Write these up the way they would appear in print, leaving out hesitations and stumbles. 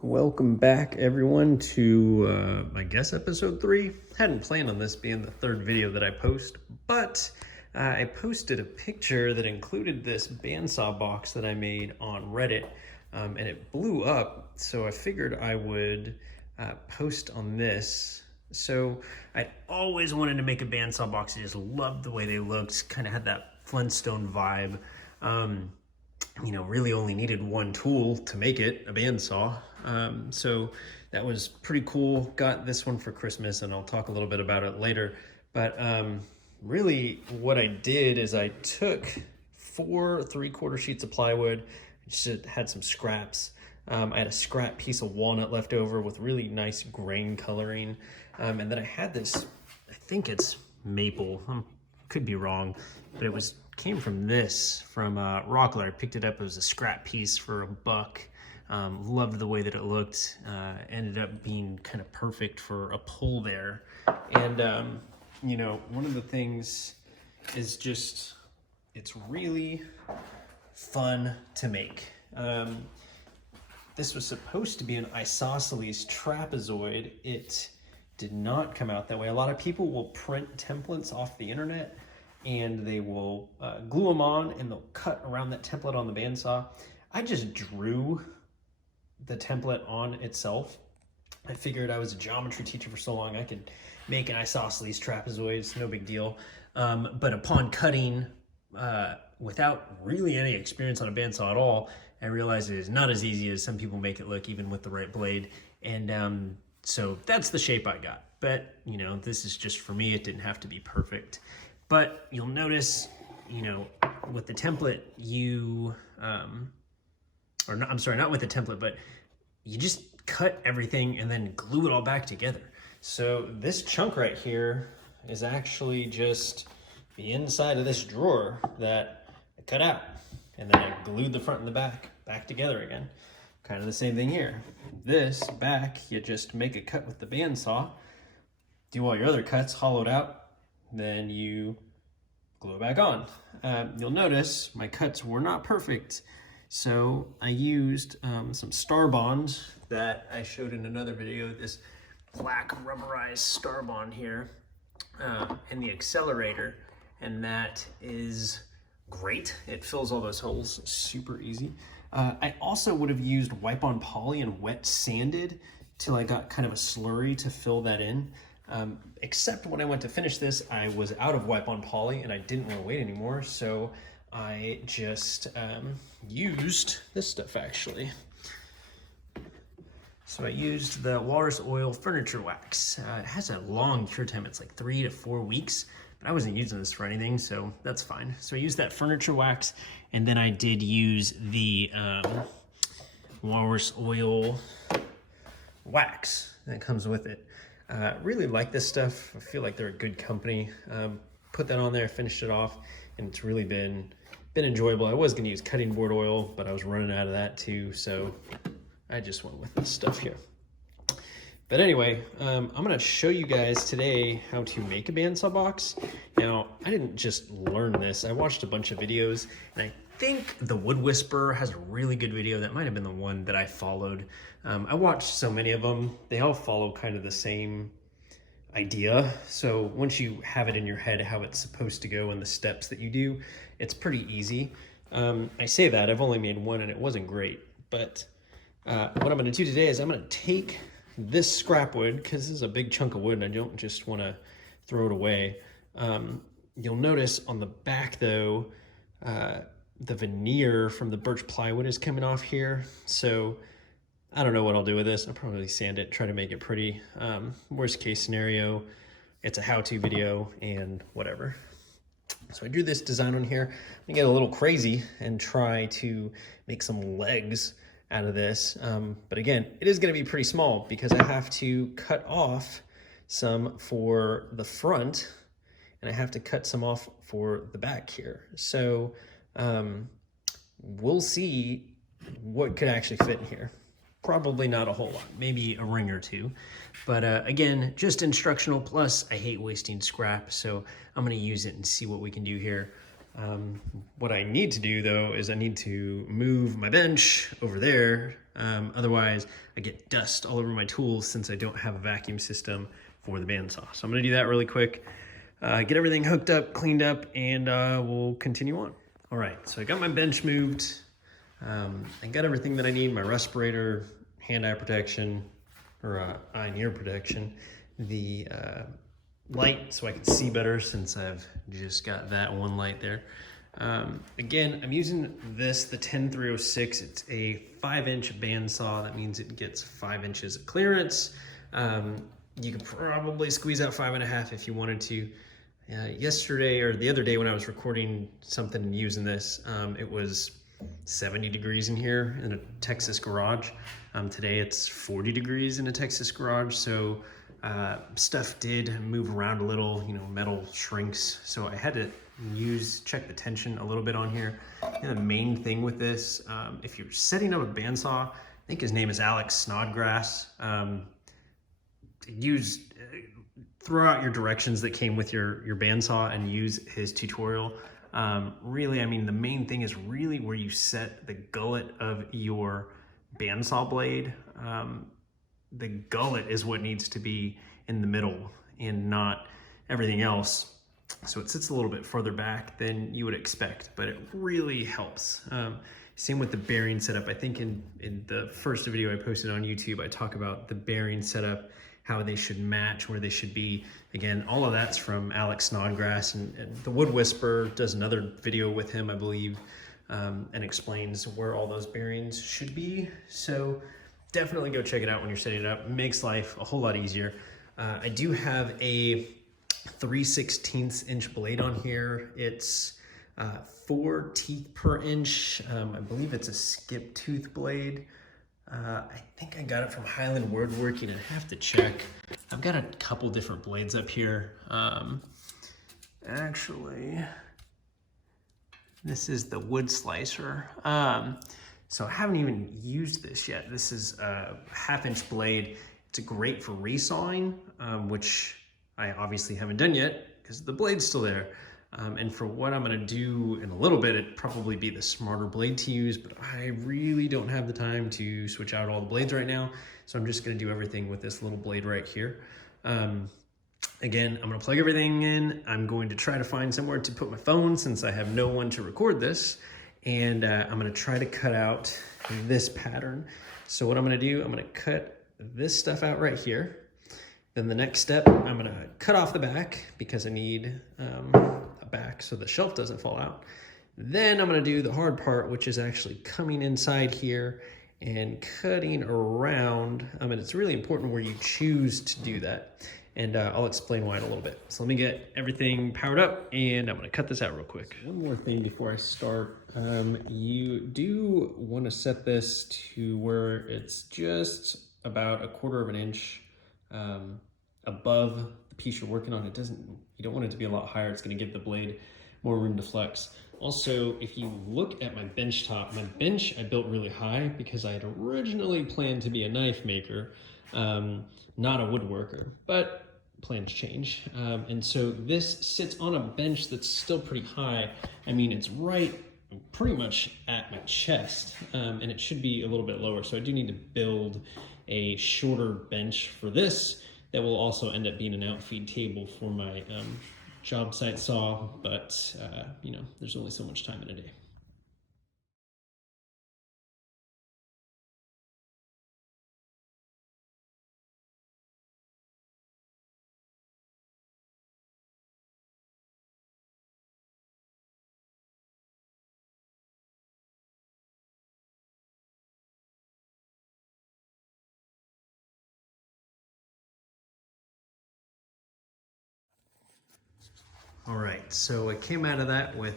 Welcome back, everyone, to I guess episode 3. Hadn't planned on this being the third video that I post, but I posted a picture that included this bandsaw box that I made on Reddit, and it blew up. So I figured I would post on this. So I always wanted to make a bandsaw box. I just loved the way they looked. Kind of had that Flintstone vibe. Really only needed one tool to make it, a bandsaw. So that was pretty cool. Got this one for Christmas, and I'll talk a little bit about it later. But really what I did is I took 4 3/4 sheets of plywood, just had some scraps. I had a scrap piece of walnut left over with really nice grain coloring. And then I had this, I think it's maple, could be wrong, but it came from Rockler. I picked it up. It was a scrap piece for $1. Loved the way that it looked. Ended up being kind of perfect for a pull there. And one of the things is just, it's really fun to make. This was supposed to be an isosceles trapezoid. It did not come out that way. A lot of people will print templates off the internet and they will glue them on and they'll cut around that template on the bandsaw. I just drew the template on itself. I figured I was a geometry teacher for so long, I could make an isosceles trapezoid, it's no big deal. But upon cutting, without really any experience on a bandsaw at all, I realized it is not as easy as some people make it look, even with the right blade. And so that's the shape I got. But, this is just for me, it didn't have to be perfect. But you'll notice, with the template, not with the template, but you just cut everything and then glue it all back together. So this chunk right here is actually just the inside of this drawer that I cut out. And then I glued the front and the back together again. Kind of the same thing here. This back, you just make a cut with the bandsaw, do all your other cuts hollowed out, then you glue it back on. You'll notice my cuts were not perfect, so I used some Star Bond that I showed in another video, this black rubberized Star Bond here, and the accelerator, and that is great. It fills all those holes super easy. I also would have used wipe-on poly and wet sanded till I got kind of a slurry to fill that in. Except when I went to finish this, I was out of wipe-on poly and I didn't want to wait anymore, so I just used this stuff actually. So I used the Walrus Oil Furniture Wax. It has a long cure time, it's like 3 to 4 weeks, but I wasn't using this for anything, so that's fine. So I used that furniture wax, and then I did use the Walrus Oil wax that comes with it. Really like this stuff. I feel like they're a good company. Put that on there, finished it off, and it's really been enjoyable. I was going to use cutting board oil, but I was running out of that too, so I just went with this stuff here. But anyway, I'm going to show you guys today how to make a bandsaw box. Now, I didn't just learn this. I watched a bunch of videos, and I think the Wood Whisperer has a really good video. That might have been the one that I followed. I watched so many of them. They all follow kind of the same idea. So once you have it in your head how it's supposed to go and the steps that you do, it's pretty easy. I say that, I've only made one and it wasn't great. But what I'm going to do today is I'm going to take this scrap wood, because this is a big chunk of wood and I don't just want to throw it away. You'll notice on the back though, the veneer from the birch plywood is coming off here. So I don't know what I'll do with this. I'll probably sand it, try to make it pretty. Worst case scenario, it's a how-to video and whatever. So I drew this design on here. I'm gonna get a little crazy and try to make some legs out of this. But again, it is gonna be pretty small because I have to cut off some for the front and I have to cut some off for the back here. So we'll see what could actually fit in here. Probably not a whole lot, maybe a ring or two. But again, just instructional, plus I hate wasting scrap, so I'm gonna use it and see what we can do here. What I need to do though is I need to move my bench over there. Otherwise I get dust all over my tools since I don't have a vacuum system for the bandsaw. So I'm gonna do that really quick, get everything hooked up, cleaned up, and we'll continue on. All right, so I got my bench moved. I got everything that I need, my respirator, hand-eye protection, or eye and ear protection, the light so I can see better since I've just got that one light there. Again, I'm using this, the 10306. It's a 5-inch bandsaw. That means it gets 5 inches of clearance. You could probably squeeze out 5.5 if you wanted to. Yesterday or the other day when I was recording something and using this, it was 70 degrees in here in a Texas garage. Today it's 40 degrees in a Texas garage, so stuff did move around a little, you know, metal shrinks, so I had to check the tension a little bit on here. And the main thing with this, if you're setting up a bandsaw, I think his name is Alex Snodgrass, throw out your directions that came with your bandsaw and use his tutorial. Really, I mean, the main thing is really where you set the gullet of your bandsaw blade. The gullet is what needs to be in the middle and not everything else. So it sits a little bit further back than you would expect, but it really helps. Same with the bearing setup. I think in the first video I posted on YouTube, I talk about the bearing setup, how they should match, where they should be. Again, all of that's from Alex Snodgrass, and the Wood Whisperer does another video with him, I believe, and explains where all those bearings should be. So definitely go check it out when you're setting it up. It makes life a whole lot easier. I do have a 3/16 inch blade on here. It's 4 teeth per inch. I believe it's a skip tooth blade. I think I got it from Highland Woodworking. I have to check. I've got a couple different blades up here. Actually, this is the wood slicer. So I haven't even used this yet. This is a 1/2-inch blade. It's great for resawing, which I obviously haven't done yet because the blade's still there. And for what I'm gonna do in a little bit, it'd probably be the smarter blade to use, but I really don't have the time to switch out all the blades right now. So I'm just gonna do everything with this little blade right here. Again, I'm gonna plug everything in. I'm going to try to find somewhere to put my phone since I have no one to record this. And I'm gonna try to cut out this pattern. So what I'm gonna do, I'm gonna cut this stuff out right here. Then the next step, I'm gonna cut off the back because I need a back so the shelf doesn't fall out. Then I'm gonna do the hard part, which is actually coming inside here and cutting around. And it's really important where you choose to do that. And I'll explain why in a little bit. So let me get everything powered up and I'm gonna cut this out real quick. One more thing before I start. You do wanna set this to where it's just about 1/4 of an inch above the piece you're working on. You don't want it to be a lot higher. It's gonna give the blade more room to flex. Also, if you look at my bench top, my bench I built really high because I had originally planned to be a knife maker, not a woodworker, but plans change. And so this sits on a bench that's still pretty high. I mean, it's right pretty much at my chest, and it should be a little bit lower. So I do need to build a shorter bench for this that will also end up being an outfeed table for my job site saw, but you know, there's only so much time in a day. All right, so I came out of that with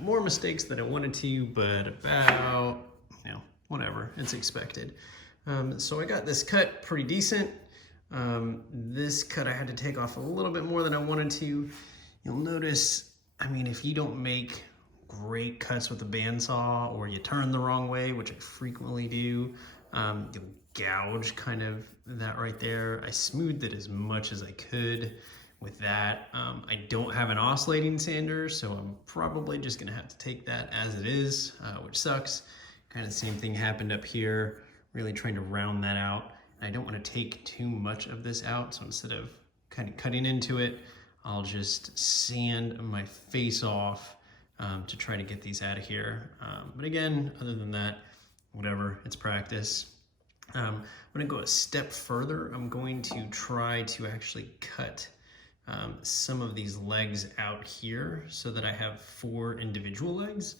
more mistakes than I wanted to, but about, you know, whatever, it's expected. So I got this cut pretty decent. This cut I had to take off a little bit more than I wanted to. You'll notice, I mean, if you don't make great cuts with a bandsaw or you turn the wrong way, which I frequently do, you'll gouge kind of that right there. I smoothed it as much as I could with that. I don't have an oscillating sander, so I'm probably just gonna have to take that as it is, which sucks. Kind of the same thing happened up here, really trying to round that out. I don't want to take too much of this out, so instead of kind of cutting into it, I'll just sand my face off to try to get these out of here. But again, other than that, whatever, it's practice. I'm gonna go a step further. I'm going to try to actually cut some of these legs out here so that I have 4 individual legs.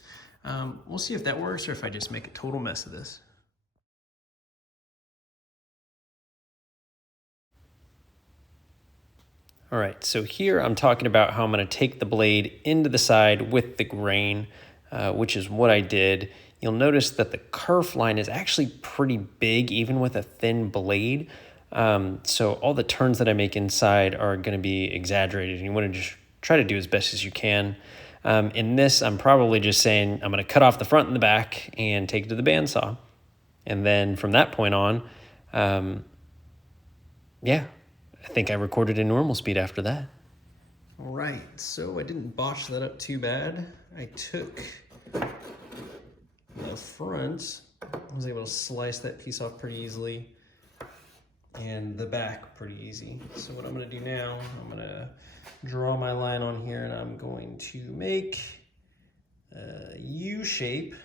We'll see if that works or if I just make a total mess of this. All right, so here I'm talking about how I'm gonna take the blade into the side with the grain, which is what I did. You'll notice that the kerf line is actually pretty big, even with a thin blade. So all the turns that I make inside are gonna be exaggerated, and you wanna just try to do as best as you can. In this, I'm probably just saying I'm gonna cut off the front and the back and take it to the bandsaw. And then from that point on, yeah, I think I recorded in normal speed after that. All right, so I didn't botch that up too bad. I took the front, I was able to slice that piece off pretty easily, and the back pretty easy. So what I'm gonna do now, I'm gonna draw my line on here, and I'm going to make a U shape,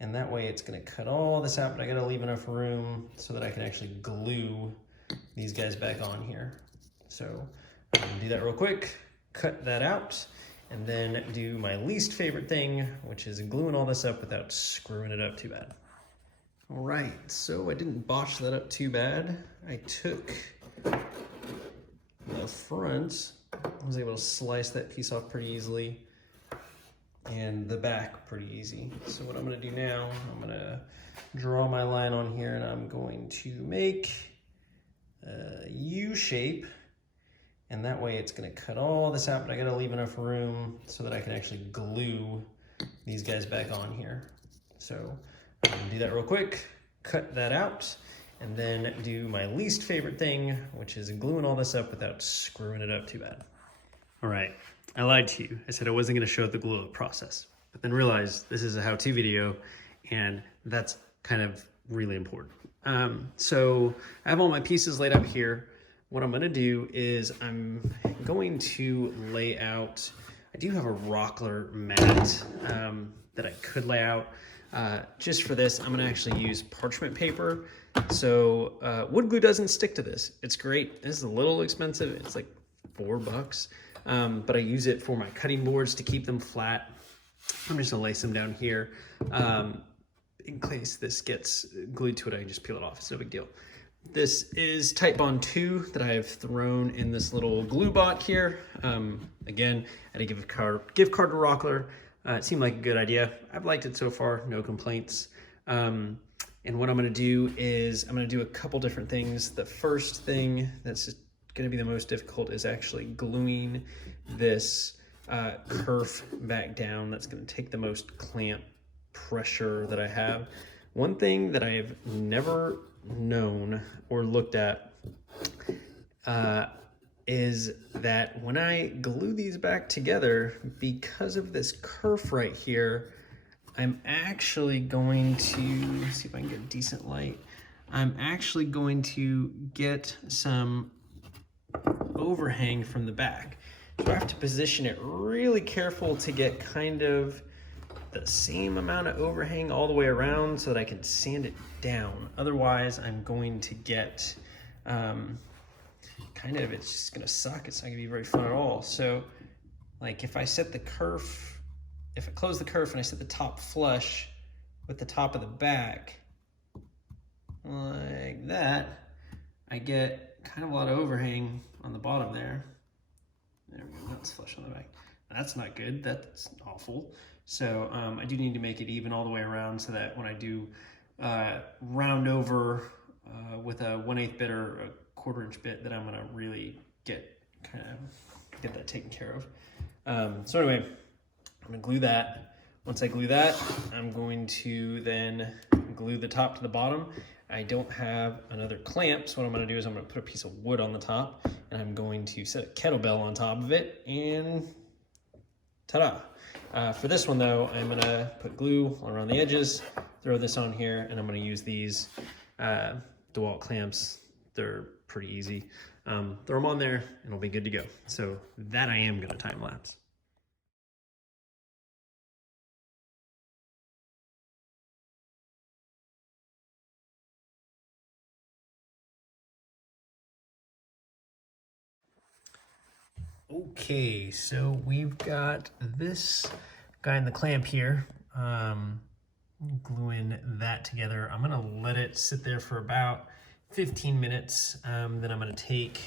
and that way it's gonna cut all this out, but I gotta leave enough room so that I can actually glue these guys back on here. So I'm gonna do that real quick, cut that out, and then do my least favorite thing, which is gluing all this up without screwing it up too bad. All right, so I didn't botch that up too bad. I took the front, I was able to slice that piece off pretty easily, and the back pretty easy. So what I'm gonna do now, I'm gonna draw my line on here, and I'm going to make a U shape, and that way it's gonna cut all this out, but I gotta leave enough room so that I can actually glue these guys back on here. So I'm gonna do that real quick, cut that out, and then do my least favorite thing, which is gluing all this up without screwing it up too bad. All right, I lied to you. I said I wasn't gonna show the glue up process, but then realized this is a how-to video, and that's kind of really important. So I have all my pieces laid out here. What I'm gonna do is I'm going to lay out, I do have a Rockler mat that I could lay out. Just for this, I'm gonna actually use parchment paper. So wood glue doesn't stick to this. It's great. This is a little expensive. It's like $4, but I use it for my cutting boards to keep them flat. I'm just gonna lay some down here. In case this gets glued to it, I can just peel it off. It's no big deal. This is Type Bond 2 that I have thrown in this little glue bot here. Again, I had a gift card to Rockler. It seemed like a good idea. I've liked it so far, no complaints. And what I'm gonna do is I'm gonna do a couple different things. The first thing that's gonna be the most difficult is actually gluing this kerf back down. That's gonna take the most clamp pressure that I have. One thing that I have never known or looked at is that when I glue these back together, because of this kerf right here, I'm actually going to see if I can get a decent light. I'm actually going to get some overhang from the back. So I have to position it really careful to get kind of the same amount of overhang all the way around so that I can sand it down. Otherwise, I'm going to get kind of, it's just gonna suck. It's not gonna be very fun at all. So like if I set the kerf, if I close the kerf and I set the top flush with the top of the back, like that, I get kind of a lot of overhang on the bottom there. There we go, that's flush on the back. That's not good, that's awful. So I do need to make it even all the way around so that when I do round over with a 1/8 bit or a 1/4 inch bit, that I'm gonna really get that taken care of. So anyway, I'm gonna glue that. Once I glue that, I'm going to then glue the top to the bottom. I don't have another clamp, so what I'm gonna do is I'm gonna put a piece of wood on the top, and I'm going to set a kettlebell on top of it, and ta-da. For this one though, I'm gonna put glue around the edges, throw this on here, and I'm gonna use these DeWalt clamps. They're pretty easy. Throw them on there and it'll be good to go. So that I am gonna time lapse. Okay, so we've got this guy in the clamp here. Gluing that together. I'm gonna let it sit there for about 15 minutes. Then I'm gonna take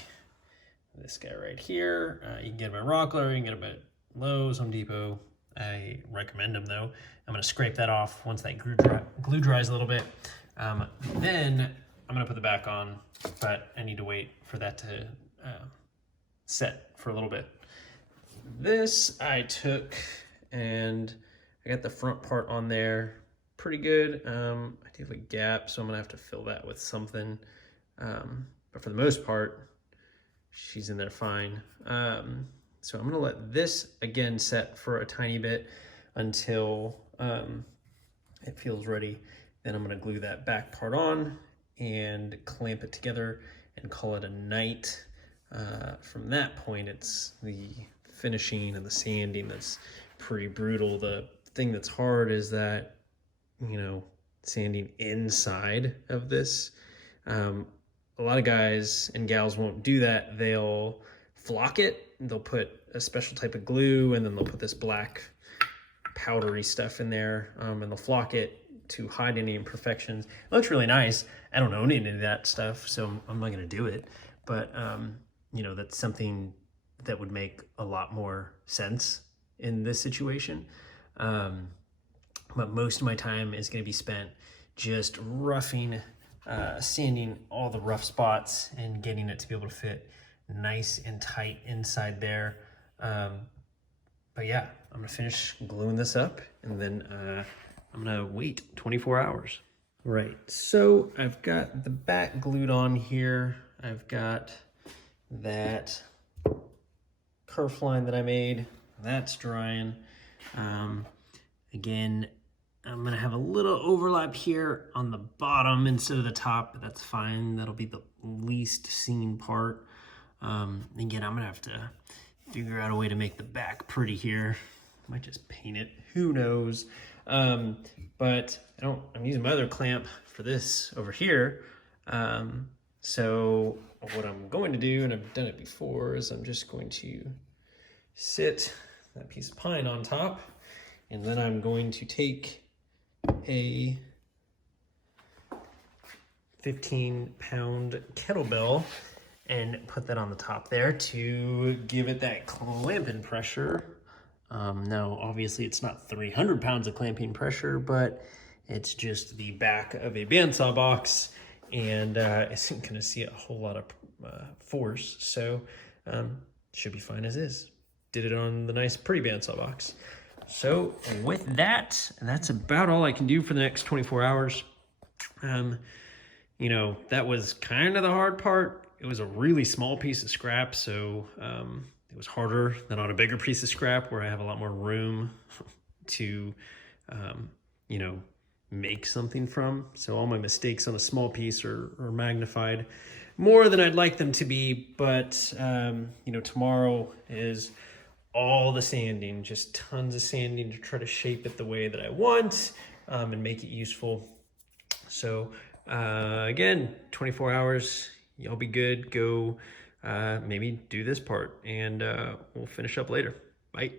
this guy right here. You can get him at Rockler, you can get him at Lowe's, Home Depot. I recommend them though. I'm gonna scrape that off once that glue dries a little bit. Then I'm gonna put the back on, but I need to wait for that to set for a little bit. This I took and I got the front part on there pretty good. I do have a gap, so I'm gonna have to fill that with something. But for the most part, she's in there fine. So I'm gonna let this again set for a tiny bit until it feels ready. Then I'm gonna glue that back part on and clamp it together and call it a night. From that point, it's the finishing and the sanding that's pretty brutal. The thing that's hard is that, you know, sanding inside of this. A lot of guys and gals won't do that. They'll flock it. They'll put a special type of glue, and then they'll put this black powdery stuff in there, and they'll flock it to hide any imperfections. It looks really nice. I don't own any of that stuff, so I'm not gonna do it. But you know, that's something that would make a lot more sense in this situation. But most of my time is going to be spent just roughing, sanding all the rough spots and getting it to be able to fit nice and tight inside there. But yeah, I'm gonna finish gluing this up, and then I'm gonna wait 24 hours. Right, so I've got the back glued on here. I've got that kerf line that I made, that's drying. Again, I'm gonna have a little overlap here on the bottom instead of the top, but that's fine. That'll be the least seen part. Again, I'm gonna have to figure out a way to make the back pretty here. I might just paint it, who knows. But I'm using my other clamp for this over here. So what I'm going to do, and I've done it before, is I'm just going to sit that piece of pine on top, and then I'm going to take a 15-pound kettlebell and put that on the top there to give it that clamping pressure. Now, obviously it's not 300 pounds of clamping pressure, but it's just the back of a bandsaw box, and isn't gonna see a whole lot of force, so should be fine as is. Did it on the nice pretty bandsaw box. So with that, that's about all I can do for the next 24 hours. You know, that was kind of the hard part. It was a really small piece of scrap, so it was harder than on a bigger piece of scrap where I have a lot more room to, you know, make something from. So all my mistakes on a small piece are magnified more than I'd like them to be. But, you know, tomorrow is all the sanding, just tons of sanding to try to shape it the way that I want and make it useful. So again, 24 hours, y'all be good. Go maybe do this part, and we'll finish up later. Bye.